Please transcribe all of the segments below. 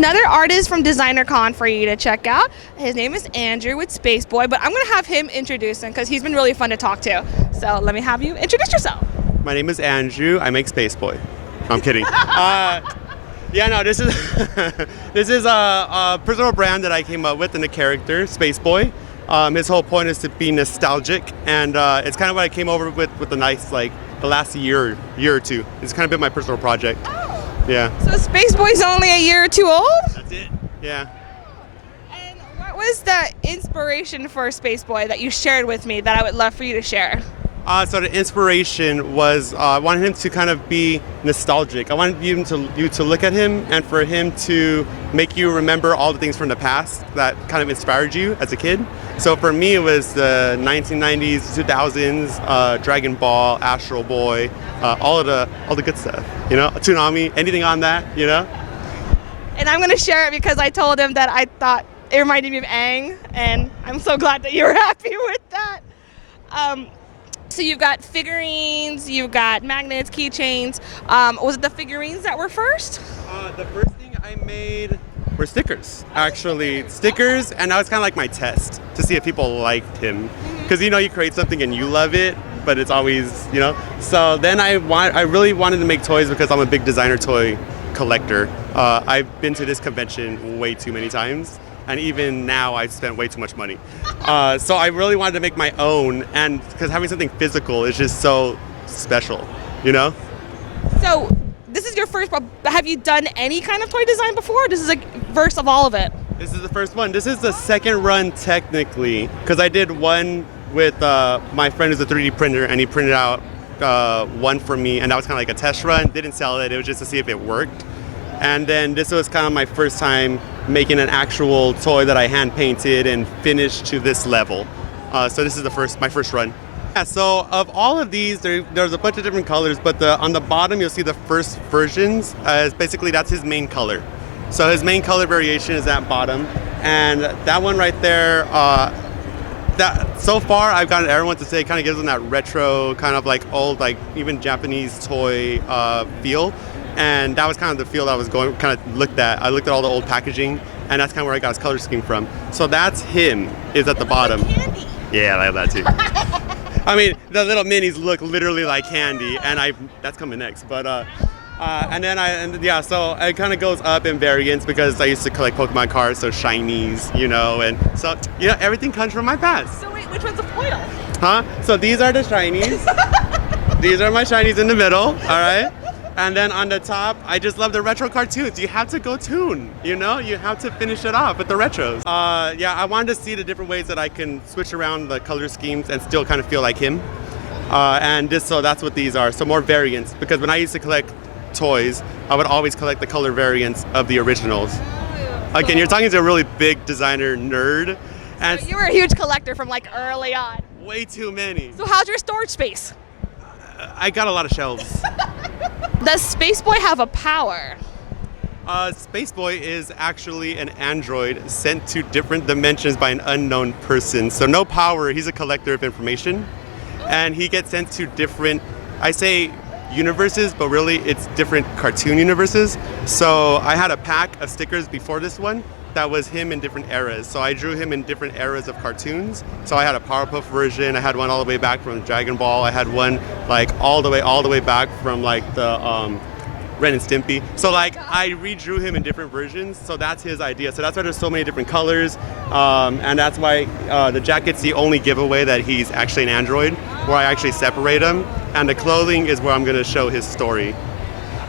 another artist from DesignerCon for you to check out. His name is Andrew with Spaceboi, but I'm going to have him introduce him because he's been really fun to talk to. So let me have you introduce yourself. My name is Andrew. I make Spaceboi. I'm kidding. Yeah, no, this is this is a personal brand that I came up with in the character Spaceboi. His whole point is to be nostalgic, and it's kind of what I came over with the nice, like, the last year or two. It's kind of been my personal project. Oh. Yeah. So Spaceboi's only a year or two old? That's it. Yeah. And what was the inspiration for Spaceboi that you shared with me that I would love for you to share? So the inspiration was I wanted him to kind of be nostalgic. I wanted you to look at him and for him to make you remember all the things from the past that kind of inspired you as a kid. So for me, it was the 1990s, 2000s, Dragon Ball, Astro Boy, all the good stuff. You know, Toonami, anything on that. You know. And I'm going to share it because I told him that I thought it reminded me of Aang, and I'm so glad that you were happy with that. So you've got figurines, you've got magnets, keychains. Was it the figurines that were first? The first thing I made were stickers, actually. Stickers, and that was kind of like my test to see if people liked him. Because, you know, you create something and you love it, but it's always, you know. So then I really wanted to make toys because I'm a big designer toy collector. I've been to this convention way too many times. And even now, I've spent way too much money. So I really wanted to make my own, and because having something physical is just so special, you know? So this is your first, have you done any kind of toy design before? This is like first of all of it. This is the first one. This is the second run technically, because I did one with my friend who's a 3D printer, and he printed out one for me, and that was kind of like a test run. Didn't sell it, it was just to see if it worked. And then this was kind of my first time making an actual toy that I hand painted and finished to this level. So this is my first run. Yeah, so of all of these, there's a bunch of different colors, but on the bottom you'll see the first versions. Basically that's his main color. So his main color variation is that bottom, and that one right there. That so far I've gotten everyone to say it kind of gives them that retro kind of like old, like even Japanese toy feel. And that was kind of the feel that I was looked at. I looked at all the old packaging, and that's kind of where I got his color scheme from. So that's him, is at the bottom. Like candy. Yeah, I have that too. I mean, the little minis look literally like candy, and that's coming next. But so it kind of goes up in variants because I used to collect Pokemon cards, so shinies, you know, and so everything comes from my past. So wait, which one's the foil? Huh? So these are the shinies. These are my shinies in the middle. All right. And then on the top, I just love the retro cartoons. You have to go toon, you know? You have to finish it off with the retros. Yeah, I wanted to see the different ways that I can switch around the color schemes and still kind of feel like him. So that's what these are. So more variants, because when I used to collect toys, I would always collect the color variants of the originals. Again, you're talking to a really big designer nerd. And so you were a huge collector from like early on. Way too many. So how's your storage space? I got a lot of shelves. Does Spaceboi have a power? Spaceboi is actually an android sent to different dimensions by an unknown person. So no power, he's a collector of information. And he gets sent to different, I say universes, but really it's different cartoon universes. So I had a pack of stickers before this one that was him in different eras. So I drew him in different eras of cartoons. So I had a Powerpuff version. I had one all the way back from Dragon Ball. I had one like all the way back from like the Ren and Stimpy. So like I redrew him in different versions. So that's his idea. So that's why there's so many different colors. And that's why the jacket's the only giveaway that he's actually an android, where I actually separate him. And the clothing is where I'm gonna show his story.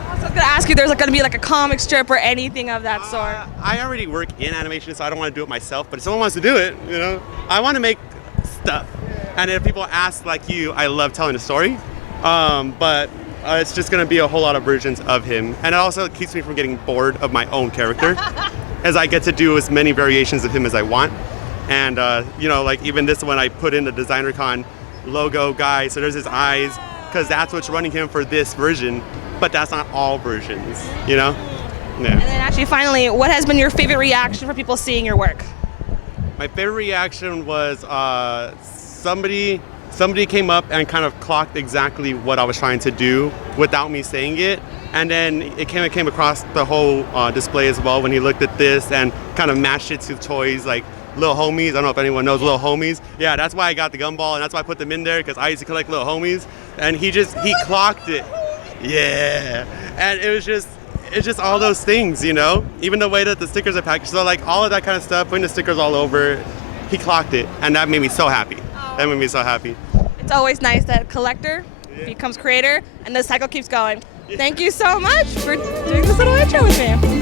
I was going to ask you, there's like going to be like a comic strip or anything of that sort. I already work in animation, so I don't want to do it myself. But if someone wants to do it, you know, I want to make stuff. And if people ask like you, I love telling a story. But it's just going to be a whole lot of versions of him. And it also keeps me from getting bored of my own character, as I get to do as many variations of him as I want. And, you know, like even this one, I put in the DesignerCon logo guy. So there's his eyes, because that's what's running him for this version. But that's not all versions, you know? Yeah. And then actually, finally, what has been your favorite reaction for people seeing your work? My favorite reaction was somebody somebody came up and kind of clocked exactly what I was trying to do without me saying it. And then it came across the whole display as well when he looked at this and kind of matched it to toys like Little Homies. I don't know if anyone knows Little Homies. Yeah, that's why I got the gumball, and that's why I put them in there, because I used to collect Little Homies. And he clocked it. Yeah. And it's just all those things, you know? Even the way that the stickers are packaged. So like all of that kind of stuff, putting the stickers all over, he clocked it. And that made me so happy. That made me so happy. It's always nice that collector becomes creator and the cycle keeps going. Thank you so much for doing this little intro with me.